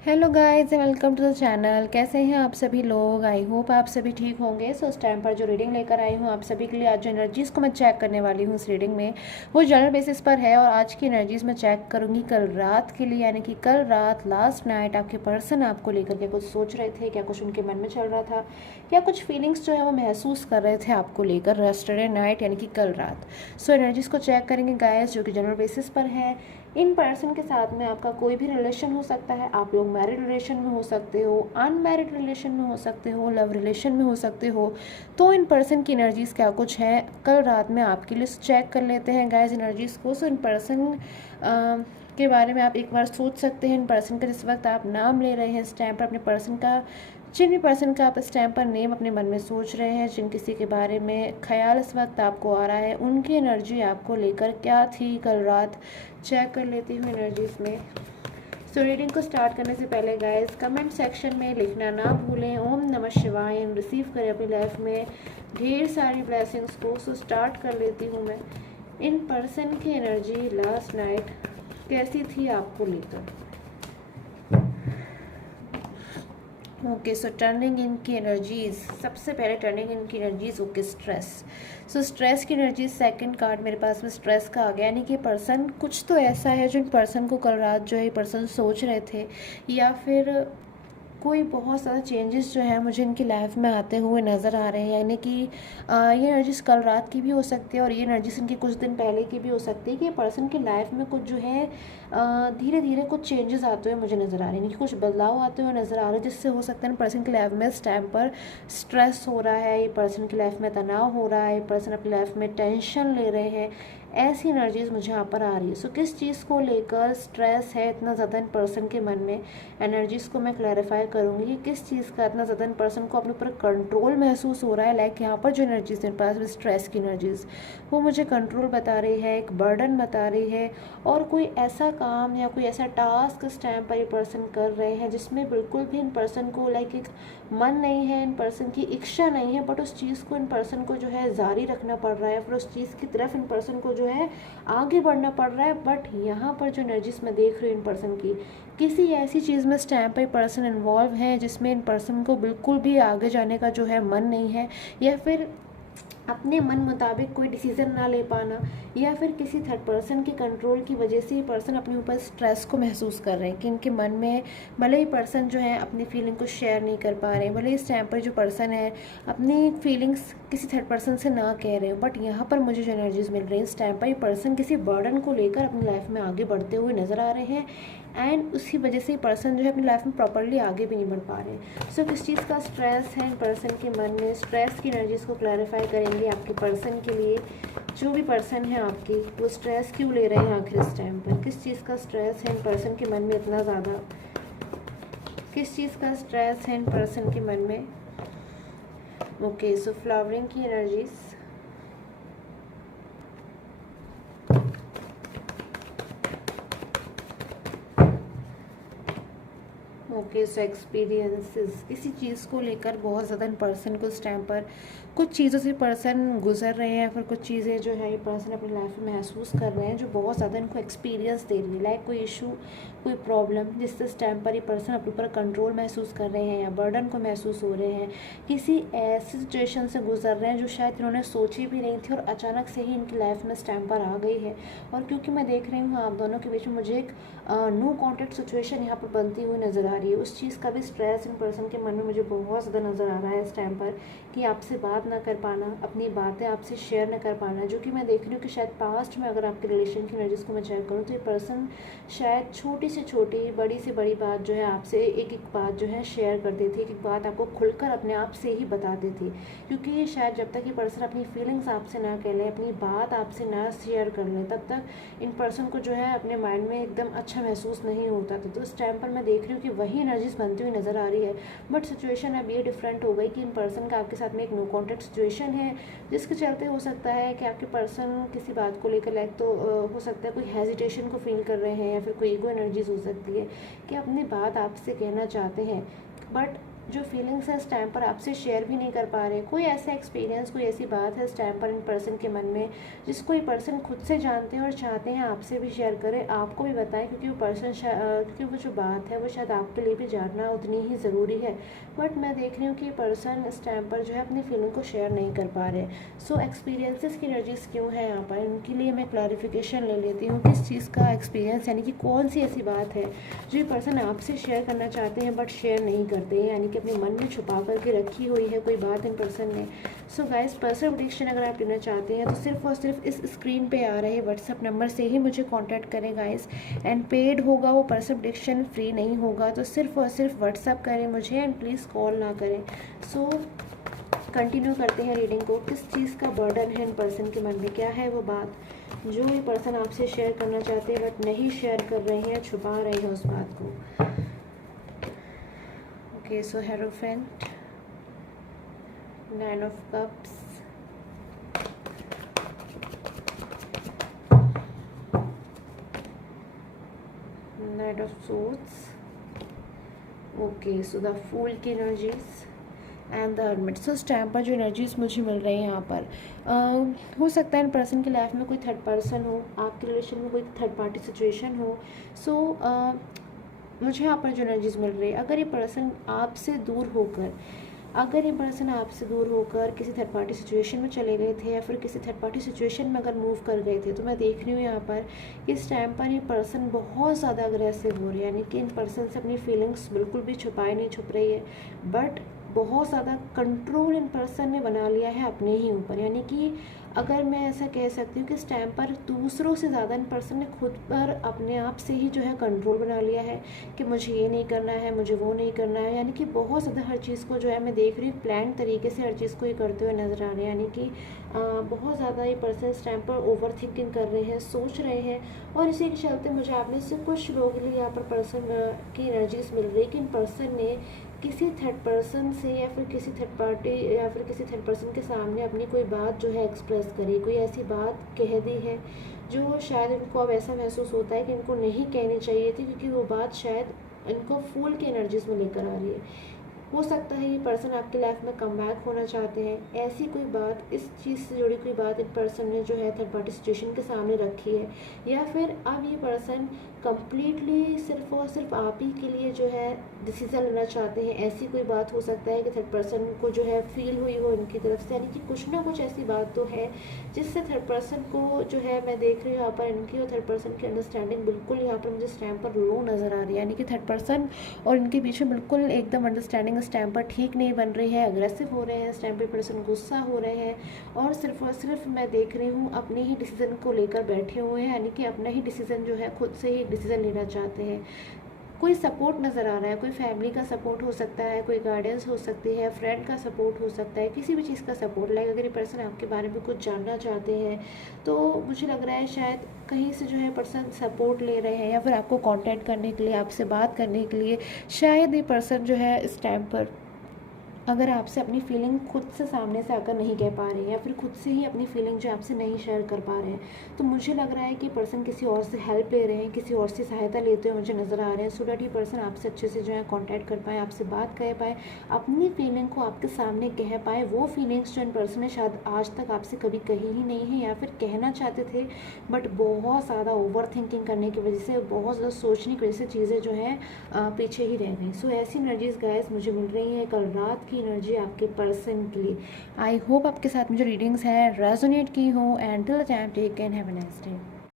Hello guys, welcome to the channel. कैसे हैं आप सभी लोग? आई होप आप सभी ठीक होंगे। सो इस टाइम पर जो रीडिंग लेकर आई हूँ आप सभी के लिए, आज जो एनर्जीज़ को मैं चेक करने वाली हूँ इस रीडिंग में, वो जनरल बेसिस पर है। और आज की एनर्जीज़ मैं चेक करूँगी कल रात के लिए, यानी कि कल रात लास्ट नाइट आपके पर्सन आपको लेकर के कुछ सोच रहे थे, क्या कुछ उनके मन में चल रहा था, या कुछ फीलिंग्स जो है वो महसूस कर रहे थे आपको लेकर यस्टरडे नाइट, यानी कि कल रात। सो एनर्जीज़ को चेक करेंगे गाइस, जो कि जनरल बेसिस पर है। इन पर्सन के साथ में आपका कोई भी रिलेशन हो सकता है। आप लोग मैरिड रिलेशन में हो सकते हो, अनमैरिड रिलेशन में हो सकते हो, लव रिलेशन में हो सकते हो। तो इन पर्सन की एनर्जीज़ क्या कुछ है कल रात में आपकी लिस्ट चेक कर लेते हैं गाइस एनर्जीज़ को। सो इन पर्सन के बारे में आप एक बार सोच सकते हैं। इन पर्सन का जिस वक्त आप नाम ले रहे हैं इस टाइम पर, अपने पर्सन का, जिन भी पर्सन का आप इस टाइम पर नेम अपने मन में सोच रहे हैं, जिन किसी के बारे में ख्याल इस वक्त आपको आ रहा है, उनकी एनर्जी आपको लेकर क्या थी कल रात, चेक कर लेती हूँ एनर्जीज में। सो रीडिंग को स्टार्ट करने से पहले गाइस कमेंट सेक्शन में लिखना ना भूलें ओम नमः शिवाय, एंड रिसीव करें अपनी लाइफ में ढेर सारी ब्लेसिंग्स को। सो स्टार्ट कर लेती हूँ मैं। इन पर्सन की एनर्जी लास्ट नाइट कैसी थी आपको लेकर? ओके, सो टर्निंग इन की एनर्जीज, सबसे पहले टर्निंग इन की energies. Okay, stress. So stress की एनर्जीज, सेकंड कार्ड मेरे पास में स्ट्रेस का आ गया, यानी कि पर्सन कुछ तो ऐसा है जो इन पर्सन को कल रात जो है पर्सन सोच रहे थे, या फिर कोई बहुत ज़्यादा चेंजेस जो है मुझे इनकी लाइफ में आते हुए नज़र आ रहे हैं। यानी कि ये एनर्जीज कल रात की भी हो सकती है और ये एनर्जीज इनकी कुछ दिन पहले की भी हो सकती है, कि ये पर्सन की लाइफ में कुछ जो है धीरे धीरे कुछ चेंजेस आते हुए मुझे नज़र आ रहे हैं, यानी कि कुछ बदलाव आते हुए नज़र आ रहे हैं, जिससे हो सकता है पर्सन की लाइफ में इस टाइम पर स्ट्रेस हो रहा है, ये पर्सन की लाइफ में तनाव हो रहा है, ये पर्सन अपनी लाइफ में टेंशन ले रहे हैं। ऐसी एनर्जीज मुझे यहाँ पर आ रही है। सो किस चीज़ को लेकर स्ट्रेस है इतना ज़्यादा इन पर्सन के मन में, एनर्जीज को मैं क्लैरिफाई करूँगी कि किस चीज़ का इतना ज़्यादा इन पर्सन को अपने ऊपर कंट्रोल महसूस हो रहा है। लाइक यहाँ पर जो एनर्जीज मेरे पास में स्ट्रेस की एनर्जीज, वो मुझे कंट्रोल बता रही है, एक बर्डन बता रही है, और कोई ऐसा काम या कोई ऐसा टास्क इस टाइम पर ये पर्सन कर रहे हैं जिसमें बिल्कुल भी इन पर्सन को लाइक एक मन नहीं है, इन पर्सन की इच्छा नहीं है, बट उस चीज़ को इन पर्सन को जो है जारी रखना पड़ रहा है, फिर उस चीज़ की तरफ इन पर्सन को जो है आगे बढ़ना पड़ रहा है। बट यहाँ पर जो एनर्जीज मैं देख रही हूँ इन पर्सन की, किसी ऐसी चीज़ में स्टैम्प पर पर्सन इन्वॉल्व है जिसमें इन पर्सन को बिल्कुल भी आगे जाने का जो है मन नहीं है, या फिर अपने मन मुताबिक कोई डिसीज़न ना ले पाना, या फिर किसी थर्ड पर्सन के कंट्रोल की वजह से ये पर्सन अपने ऊपर स्ट्रेस को महसूस कर रहे हैं, कि इनके मन में भले ही पर्सन जो है अपनी फीलिंग को शेयर नहीं कर पा रहे हैं, भले इस टाइम पर जो पर्सन है अपनी फीलिंग्स किसी थर्ड पर्सन से ना कह रहे हो, बट यहाँ पर मुझे जो एनर्जीज मिल रही है इस टाइम पर ये पर्सन किसी बर्डन को लेकर अपनी लाइफ में आगे बढ़ते हुए नज़र आ रहे हैं, एंड उसी वजह से पर्सन जो है अपनी लाइफ में प्रॉपरली आगे भी नहीं बढ़ पा रहे। सो किस चीज़ का स्ट्रेस है पर्सन के मन में, स्ट्रेस की एनर्जीज को क्लैरिफाई करेंगे आपके पर्सन के लिए। जो भी पर्सन है आपकी, वो स्ट्रेस क्यों ले रहे हैं आखिर इस टाइम पर, किस चीज़ का स्ट्रेस है इन पर्सन के मन में इतना ज़्यादा, किस चीज़ का स्ट्रेस है इन पर्सन के मन में। ओके, सो फ्लावरिंग की एनर्जीज, ओके, सो एक्सपीरियंसेस, किसी चीज़ को लेकर बहुत ज़्यादा इन पर्सन को इस टाइम पर कुछ चीज़ों से पर्सन गुजर रहे हैं, फिर कुछ चीज़ें जो है ये पर्सन अपनी लाइफ में महसूस कर रहे हैं जो बहुत ज़्यादा इनको एक्सपीरियंस दे रही है। लाइक कोई इशू, कोई प्रॉब्लम जिससे इस टाइम पर ये पर्सन अपने ऊपर कंट्रोल महसूस कर रहे हैं या बर्डन को महसूस हो रहे हैं, किसी ऐसी सिचुएशन से गुजर रहे हैं जो शायद इन्होंने सोची भी नहीं थी और अचानक से ही इनकी लाइफ में इस टाइम पर आ गई है। और क्योंकि मैं देख रही हूँ आप दोनों के बीच में मुझे एक नो कॉन्टेक्ट सिचुएशन यहाँ पर बनती हुई नज़र आ रही है, उस चीज़ का भी स्ट्रेस इन पर्सन के मन में मुझे बहुत ज़्यादा नज़र आ रहा है इस टाइम पर, कि आपसे बात ना कर पाना, अपनी बातें आपसे शेयर ना कर पाना। जो कि मैं देख रही हूँ कि शायद पास्ट में अगर आपके रिलेशन की एनर्जीज को मैं चेक करूँ तो ये पर्सन शायद छोटी से छोटी, बड़ी से बड़ी बात जो है आपसे एक एक बात जो है शेयर कर देती, एक एक बात आपको खुलकर अपने आप से ही बता देती, क्योंकि ये शायद जब तक ये पर्सन अपनी फीलिंग्स आपसे ना कह ले, अपनी बात आपसे ना शेयर कर ले, तब तक इन पर्सन को जो है अपने माइंड में एकदम अच्छा महसूस नहीं होता था। तो इस टाइम पर मैं देख रही हूँ कि वही एनर्जीज बनती हुई नज़र आ रही है, बट सिचुएशन अब ये डिफरेंट हो गई कि इन पर्सन का आपके साथ में एक नो कॉन्टेक्ट सिचुएशन है, जिसके चलते हो सकता है कि आपके पर्सन किसी बात को लेकर लाइक तो हो सकता है कोई हेजिटेशन को फील कर रहे हैं, या फिर कोई ईगो एनर्जीज हो सकती है कि अपनी बात आपसे कहना चाहते हैं, बट जो फीलिंग्स हैं इस टाइम पर आपसे शेयर भी नहीं कर पा रहे। कोई ऐसा एक्सपीरियंस, कोई ऐसी बात है इस टाइम पर इन पर्सन के मन में जिसको ये पर्सन खुद से जानते हैं और चाहते हैं आपसे भी शेयर करें, आपको भी बताएं, क्योंकि वो पर्सन क्योंकि वो जो बात है वो शायद आपके लिए भी जानना उतनी ही ज़रूरी है। बट मैं देख रही हूँ कि ये पर्सन इस टाइम पर जो है अपनी फीलिंग को शेयर नहीं कर पा रहे। सो एक्सपीरियंसेस की एनर्जीज क्यों है यहाँ पर, इनके लिए मैं क्लैरिफिकेशन ले लेती हूँ किस चीज़ का एक्सपीरियंस, यानी कि कौन सी ऐसी बात है जो ये पर्सन आपसे शेयर करना चाहते हैं बट शेयर नहीं करते, यानी कि अपने मन में छुपा करके रखी हुई है कोई बात इन पर्सन ने। सो गाइस, पर्सनल प्रेडिक्शन अगर आप लेना चाहते हैं तो सिर्फ और सिर्फ इस स्क्रीन पे आ रहे व्हाट्सएप नंबर से ही मुझे कांटेक्ट करें गाइस। एंड पेड होगा वो पर्सनल प्रेडिक्शन, फ्री नहीं होगा, तो सिर्फ और सिर्फ व्हाट्सएप करें मुझे एंड प्लीज़ कॉल ना करें। सो कंटिन्यू करते हैं रीडिंग को। किस चीज़ का बर्डन है इन पर्सन के मन में, क्या है वो बात जो ये पर्सन आपसे शेयर करना चाहते हैं बट नहीं शेयर कर रहे हैं, छुपा रहे हैं उस बात को। Okay, so hierophant, 9 of cups, knight of swords, okay, so the fool की energies and the hermit. So इस टाइम पर जो एनर्जीज मुझे मिल रही हैं यहाँ पर, हो सकता है इन पर्सन की लाइफ में कोई थर्ड पर्सन हो, आपके रिलेशन में कोई थर्ड पार्टी सिचुएशन हो। सो मुझे यहाँ पर जो एनर्जीज मिल रही है, अगर ये पर्सन आपसे दूर होकर, अगर ये पर्सन आपसे दूर होकर किसी थर्ड पार्टी सिचुएशन में चले गए थे या फिर किसी थर्ड पार्टी सिचुएशन में अगर मूव कर गए थे, तो मैं देख रही हूँ यहाँ पर इस टाइम पर ये पर्सन बहुत ज़्यादा अग्रेसिव हो रही है, यानी कि इन पर्सन से अपनी फीलिंग्स बिल्कुल भी छुपाई नहीं छुप रही है, बट बहुत ज़्यादा कंट्रोल इन पर्सन ने बना लिया है अपने ही ऊपर। यानी कि अगर मैं ऐसा कह सकती हूँ कि इस टाइम पर दूसरों से ज़्यादा इन पर्सन ने खुद पर अपने आप से ही जो है कंट्रोल बना लिया है कि मुझे ये नहीं करना है, मुझे वो नहीं करना है। यानी कि बहुत ज़्यादा हर चीज़ को जो है मैं देख रही हूँ प्लान तरीके से हर चीज़ को ये करते हुए नज़र आ रहे हैं। यानी कि बहुत ज़्यादा ये पर्सन इस टाइम पर ओवर थिंकिंग कर रहे हैं, सोच रहे हैं, और इसी के चलते मुझे आपने से कुछ लोगों के लिए यहाँ पर पर्सन की एनर्जीज मिल रही है कि इन पर्सन ने किसी थर्ड पर्सन से या फिर किसी थर्ड पार्टी या फिर किसी थर्ड पर्सन के सामने अपनी कोई बात जो है एक्सप्रेस करी, कोई ऐसी बात कह दी है जो शायद इनको अब ऐसा महसूस होता है कि इनको नहीं कहनी चाहिए थी, क्योंकि वो बात शायद इनको फूल की एनर्जीज में लेकर आ रही है। हो सकता है ये पर्सन आपकी लाइफ में कम बैक होना चाहते हैं, ऐसी कोई बात, इस चीज़ से जुड़ी कोई बात एक पर्सन ने जो है थर्ड पार्टी सिचुएशन के सामने रखी है, या फिर अब ये पर्सन कम्प्लीटली सिर्फ और सिर्फ आप ही के लिए जो है डिसीज़न लेना चाहते हैं। ऐसी कोई बात हो सकता है कि थर्ड पर्सन को जो है फील हुई हो इनकी तरफ से, यानी कि कुछ ना कुछ ऐसी बात तो है जिससे थर्ड पर्सन को जो है मैं देख रही हूँ यहाँ पर इनकी और थर्ड पर्सन की अंडरस्टैंडिंग बिल्कुल यहाँ पर मुझे इस टाइम पर लो नज़र आ रही है। यानी कि थर्ड पर्सन और इनके बीच में बिल्कुल एकदम अंडरस्टैंडिंग इस टाइम पर ठीक नहीं बन रही है, अग्रेसिव हो रहे हैं इस टाइम पर पर्सन, गुस्सा हो रहे हैं और सिर्फ मैं देख रही हूँ अपने ही डिसीज़न को लेकर बैठे हुए हैं, यानी कि अपना ही डिसीज़न जो है खुद से ही डिसीज़न लेना चाहते हैं। कोई सपोर्ट नज़र आ रहा है, कोई फैमिली का सपोर्ट हो सकता है, कोई गाइडेंस हो सकती है, फ्रेंड का सपोर्ट हो सकता है, किसी भी चीज़ का सपोर्ट। लाइक अगर ये पर्सन आपके बारे में कुछ जानना चाहते हैं तो मुझे लग रहा है शायद कहीं से जो है पर्सन सपोर्ट ले रहे हैं, या फिर आपको कांटेक्ट करने के लिए, आपसे बात करने के लिए शायद ये पर्सन जो है इस टाइम पर अगर आपसे अपनी फीलिंग खुद से सामने से आकर नहीं कह पा रहे हैं या फिर खुद से ही अपनी फीलिंग जो आपसे नहीं शेयर कर पा रहे हैं, तो मुझे लग रहा है कि पर्सन किसी और से हेल्प ले रहे हैं, किसी और से सहायता लेते हुए मुझे नज़र आ रहे हैं, सो दैट ये पर्सन आपसे अच्छे से जो है कांटेक्ट कर पाए, आपसे बात कह पाए, अपनी फीलिंग को आपके सामने कह पाए, वो फीलिंग्स जो इन पर्सन ने शायद आज तक आपसे कभी कही ही नहीं है या फिर कहना चाहते थे बट बहुत ज़्यादा ओवर थिंकिंग करने की वजह से, बहुत ज़्यादा सोचने की वजह से चीज़ें जो है पीछे ही रह गई। सो ऐसी एनर्जीज गाइस मुझे मिल रही है कल रात की एनर्जी आपके पर्सन के लिए। आई होप आपके साथ मुझे रीडिंग्स है रेजोनेट की हो, and till the time take care, have a nice day.